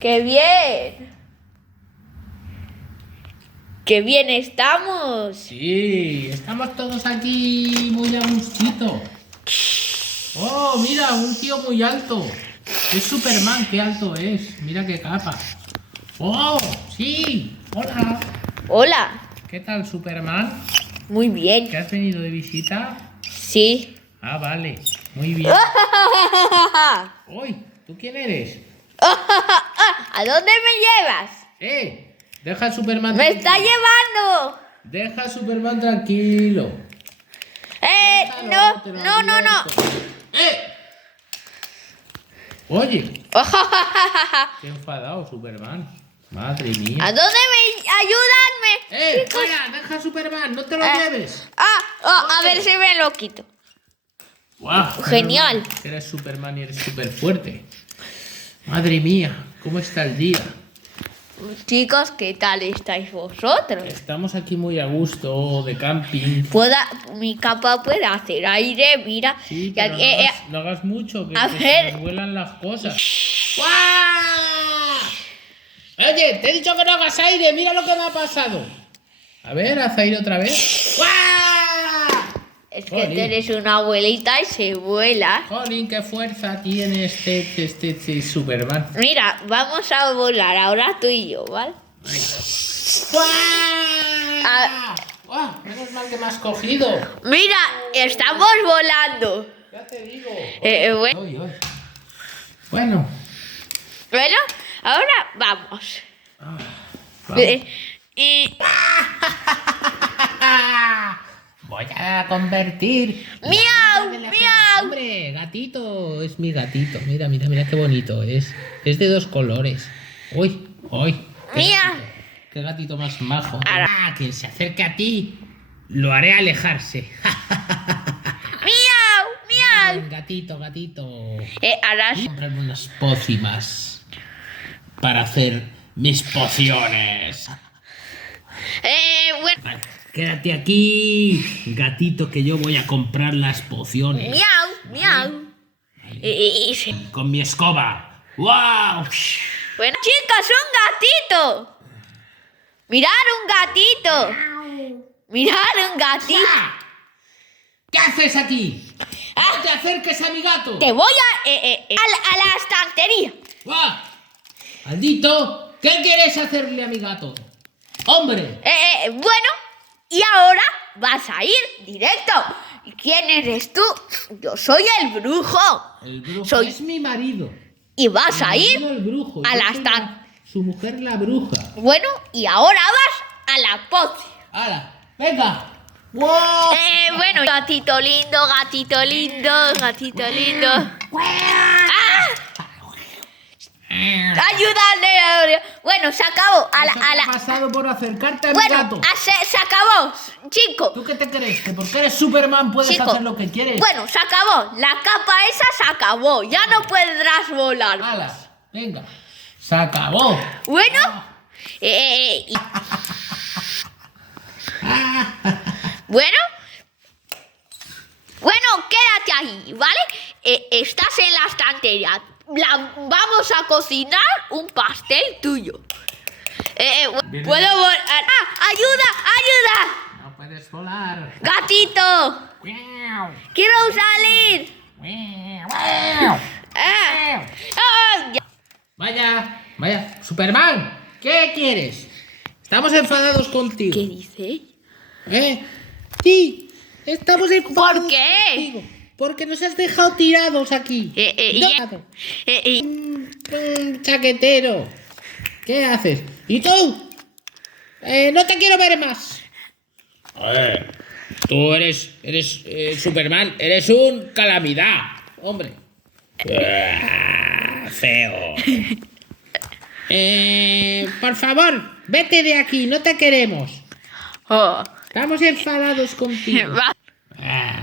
¡Qué bien! ¡Qué bien estamos! Sí, estamos todos aquí muy a gustito. Oh, mira, un tío muy alto. Es Superman, qué alto es. Mira qué capa. Oh, sí. Hola. Hola. ¿Qué tal, Superman? Muy bien. ¿Qué has venido de visita? Sí. Ah, vale. Muy bien. Uy, ¿tú quién eres? ¿A dónde me llevas? Deja a Superman ¡Me tranquilo. está llevando! Deja a Superman tranquilo. Déjalo, No, te lo no, no, no. advierto. Oye, qué enfadado, Superman. Madre mía. ¿A dónde me ayudarme? Chicos. Fuera, deja a Superman, no te lo lleves. A ver si me lo quito. Guau, Genial. menos mal que eres Superman y eres súper fuerte. Madre mía, ¿cómo está el día? Chicos, ¿qué tal estáis vosotros? Estamos aquí muy a gusto, de camping. Mi capa puede hacer aire, mira. Sí, Y pero aquí- no hagas mucho, que a se ver. nos vuelan las cosas. ¡Guau! Oye, te he dicho que no hagas aire, mira lo que me ha pasado. A ver, haz aire otra vez. ¡Guau! Es que Jolín. tú eres una abuelita y se vuela. Jolín, qué fuerza tiene este Superman. Mira, vamos a volar ahora tú y yo, ¿vale? Ah. ¡Guau! Menos mal que me has cogido. Mira, estamos volando. Ya te digo. Bueno, Oy, oy. Bueno. ahora vamos. Vamos. Y Voy a convertir. ¡Miau! de la ¡Miau! Hombre, gatito, es mi gatito. Mira, mira, mira qué bonito es. Es de 2 colores. Uy, uy. Mira. Qué gatito más majo. Ahora. Quien se acerque a ti, lo haré alejarse. ¡Miau! ¡Miau! Gatito, gatito. Ahora Comprarme unas pócimas para hacer mis pociones. bueno. Vale, quédate aquí, gatito, que yo voy a comprar las pociones. ¡Miau! ¡Miau! Con mi escoba. ¡Wow! Bueno, chicos, un gatito. Mirad un gatito. Mirad un gatito. ¿Qué haces aquí? ¡No te acerques a mi gato! Te voy a la estantería. ¡Guau! Maldito, ¿qué quieres hacerle a mi gato? ¡Hombre! Bueno, y ahora vas a ir directo. ¿Quién eres tú? Yo soy el brujo. El brujo Soy- es mi marido. Y vas a Mi ir marido, el brujo. a Yo la soy estan- su mujer, la bruja. Bueno, y ahora vas a la poción. ¡Hala! ¡Venga! ¡Wow! Bueno, gatito lindo, gatito lindo, gatito lindo. Ayúdale. Bueno, se acabó. Eso te ha pasado por acercarte a mi Bueno, gato. se acabó, chico. ¿Tú qué te crees? ¿Que porque eres Superman puedes Chico. hacer lo que quieres? Bueno, se acabó. La capa esa se acabó. Ya no podrás volar. ¡Hala! Venga. Se acabó. Bueno, bueno, quédate ahí, ¿vale? Estás en la estantería. Vamos a cocinar un pastel tuyo. ¿Puedo volar? ¡Ayuda! No puedes volar. ¡Gatito! ¡Miau! ¡Quiero salir! ¡Miau! Ya. Vaya. Superman, ¿qué quieres? Estamos enfadados contigo. ¿Qué dice? Sí, estamos enfadados ¿Por qué? contigo. Porque nos has dejado tirados aquí. Chaquetero. ¿Qué haces? ¿Y tú? No te quiero ver más. Tú eres Superman, eres un calamidad, hombre. Feo. Por favor, vete de aquí, no te queremos. Oh. Estamos enfadados contigo. Va.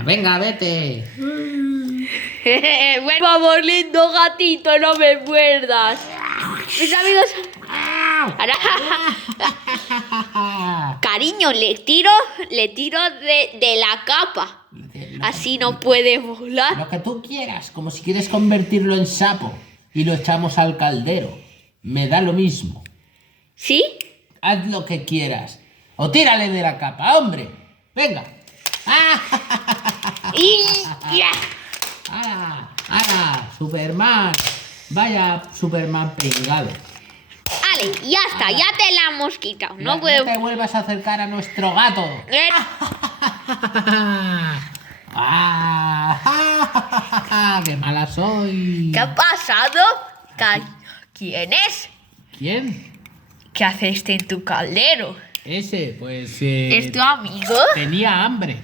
Venga, vete. Por favor, lindo gatito, no me muerdas. Mis amigos. Cariño, le tiro de la capa. Así no puede volar. Lo que tú quieras, como si quieres convertirlo en sapo y lo echamos al caldero. me da lo mismo. ¿Sí? Haz lo que quieras. O tírale de la capa, hombre. Venga. Y ya. ¡Hala! ¡Hala! ¡Superman! Vaya Superman pringado. Vale, ya está, ya te la hemos quitado. No No puedo. te vuelvas a acercar a nuestro gato. ¡Qué mala soy! ¿Qué ha pasado? ¿Quién es? ¿Quién? ¿Qué haces en tu caldero? Ese, pues... ¿Es tu amigo? tenía hambre.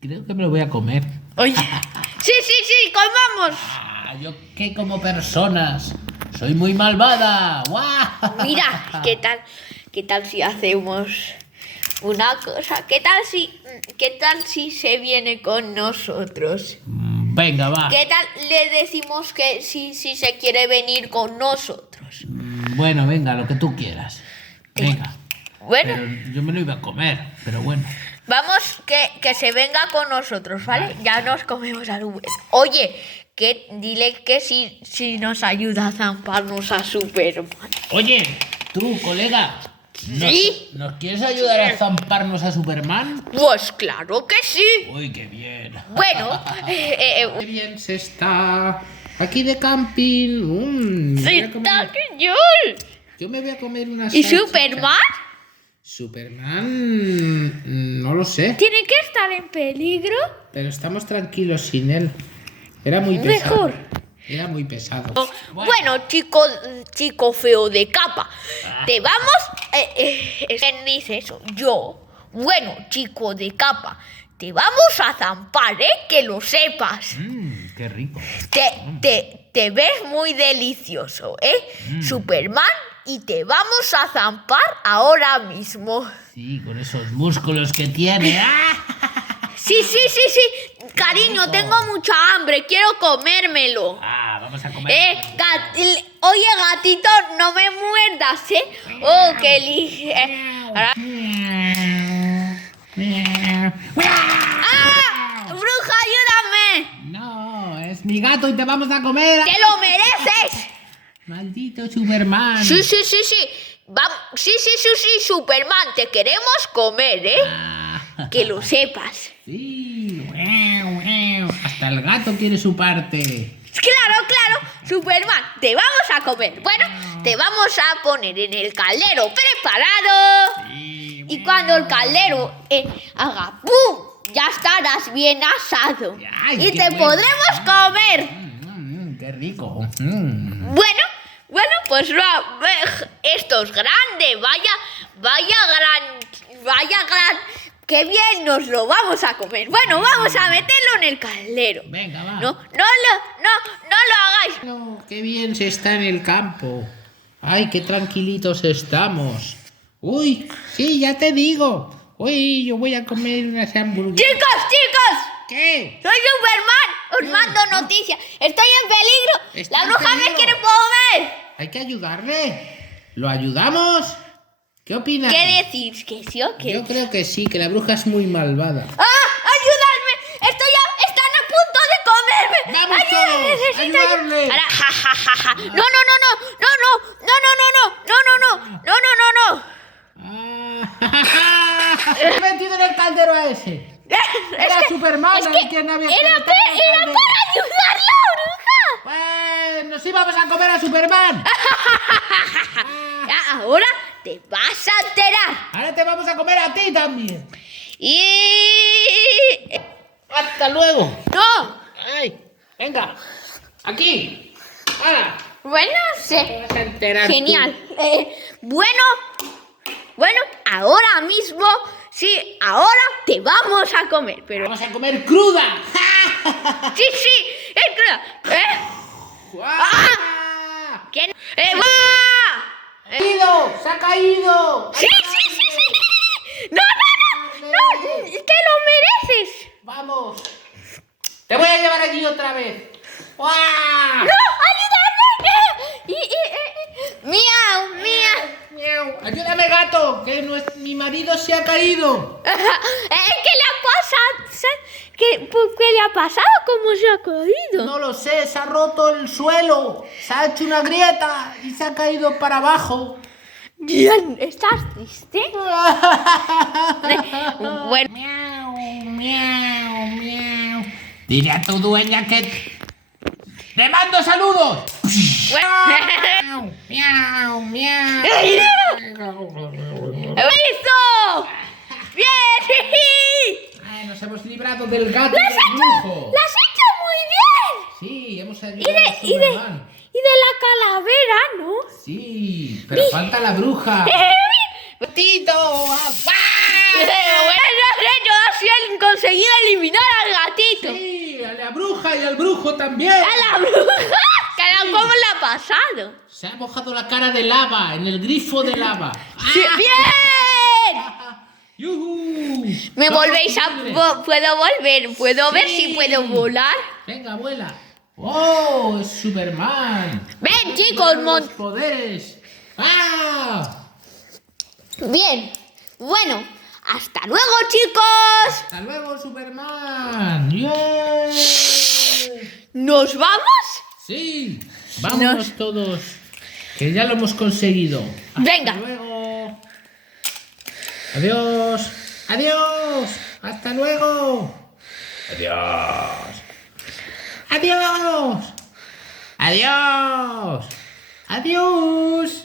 Creo que me lo voy a comer. Oye. Sí, comamos. Yo que como personas soy muy malvada. ¡Guau! Mira, ¿qué tal si hacemos una cosa? ¿Qué tal si se viene con nosotros? Venga, va. ¿Qué tal le decimos que si se quiere venir con nosotros? Bueno, venga, lo que tú quieras. Venga. Bueno, Pero yo me lo iba a comer, pero bueno. vamos que se venga con nosotros, ¿vale? Ya nos comemos al Uber. Oye, dile que si nos ayuda a zamparnos a Superman. Oye, tú, colega. ¿Sí? ¿Nos quieres ayudar a zamparnos a Superman? Pues claro que sí. Uy, qué bien. Bueno, Qué bien se está aquí de camping. sí, Voy a comer- Taquillol. Yo me voy a comer una ¿Y salchicha. Superman? Superman, no lo sé, ¿Tiene que estar en peligro? pero estamos tranquilos sin él. Era muy pesado. Mejor. Era muy pesado. Bueno, chico feo de capa, te vamos... ¿Quién dice eso? Yo. Bueno, chico de capa, te vamos a zampar, que lo sepas. Qué rico. Te ves muy delicioso, Superman, y te vamos a zampar ahora mismo. Sí, con esos músculos que tiene. Sí. Cariño, tengo mucha hambre, quiero comérmelo. Vamos a comer. Oye, gatito, no me muerdas, Oh, qué ¡Bruja, ayúdame! No, es mi gato y te vamos a comer. ¡Te lo mereces! Maldito Superman. Sí. Sí, Superman, te queremos comer, Que lo sepas. Sí. Hasta el gato quiere su parte. Claro, Superman, te vamos a comer. Bueno, te vamos a poner en el caldero preparado. Sí. Y cuando el caldero haga ¡pum! Ya estarás bien asado. Ay, Y qué te bueno. podremos comer. Qué rico. Bueno, pues esto es grande. Vaya gran. ¡Qué bien nos lo vamos a comer! Bueno, vamos a meterlo en el caldero. Venga, va. No lo hagáis. No, qué bien se está en el campo. Ay, qué tranquilitos estamos. Uy, sí, ya te digo. Uy, yo voy a comer unas hamburguesas. ¡Chicos! ¿Qué? ¡Soy Superman! Os mando noticias. ¡Estoy en peligro! ¿Está ¡La en bruja peligro? me quiere comer! Hay que ayudarle. ¿Lo ayudamos? ¿Qué opinas? ¿Qué decís? ¿Que sí o qué? Yo creo que sí, que la bruja es muy malvada. ¡Ayudadme! ¡Están a punto de comerme! ¡Vamos ¡Ayúdame! todos! Necesito ¡Ayudarle! ayuda. Ahora, ja. No. Me he metido en el caldero a ese. Era Superman el que no había que Era meter en el para caldero. ayudarla, bruja. Pues nos íbamos a comer a Superman. Ahora te vas a enterar. Ahora te vamos a comer a ti también. Y... Hasta luego. ¡No! Ay, venga. Aquí. ¡Hala! Bueno, Te vas a enterar genial. Bueno, ahora mismo, sí, ahora te vamos a comer, tú. pero... Vamos a comer cruda. Sí, es claro. ¡Ah! ¿Quién? ¡Va! ¡Se ha caído! ¡Se ha caído! Sí. No, te lo mereces. ¡Vamos! ¡Te voy a llevar allí otra vez! ¡Guau! ¡No, ayúdame! ¡Miau! Miau. ¡Ayúdame, gato! ¡Que mi marido se ha caído! ¿Qué le ha pasado? ¿Qué le ha pasado? ¿Cómo se ha caído? No lo sé, se ha roto el suelo. Se ha hecho una grieta y se ha caído para abajo. Bien, ¿estás triste? Bueno. Miau, miau, miau. Dile a tu dueña que... ¡Le mando saludos! Miau, miau, miau. ¡Listo! ¡Bien! Ay, nos hemos librado del gato y ¡Lo has del brujo. hecho muy bien! Sí, hemos Y ayudado a de Superman. la calavera, ¿no? Sí, pero falta la bruja. ¡Gatito! Bueno, ellos han conseguido eliminar al gatito. Sí, a la bruja y al brujo también. ¡A la bruja! ¿Cómo le ha pasado? Se ha mojado la cara de lava, en el grifo de lava. ¡Bien! ¡Yujú! ¿Me Somos volvéis a... libres. ¿Puedo volver? ¿Puedo ver Sí. si puedo volar? Venga, vuela. ¡Oh, es Superman! Ven, chicos, ¡Los poderes! ¡Ah! Bien. Bueno, hasta luego, chicos. ¡Hasta luego, Superman! ¡Yeah! ¿Nos vamos? ¡Sí! ¡Vámonos todos! Que ya lo hemos conseguido. Venga. ¡Hasta luego! ¡Adiós! ¡Adiós! ¡Hasta luego! ¡Adiós! ¡Adiós! ¡Adiós! ¡Adiós!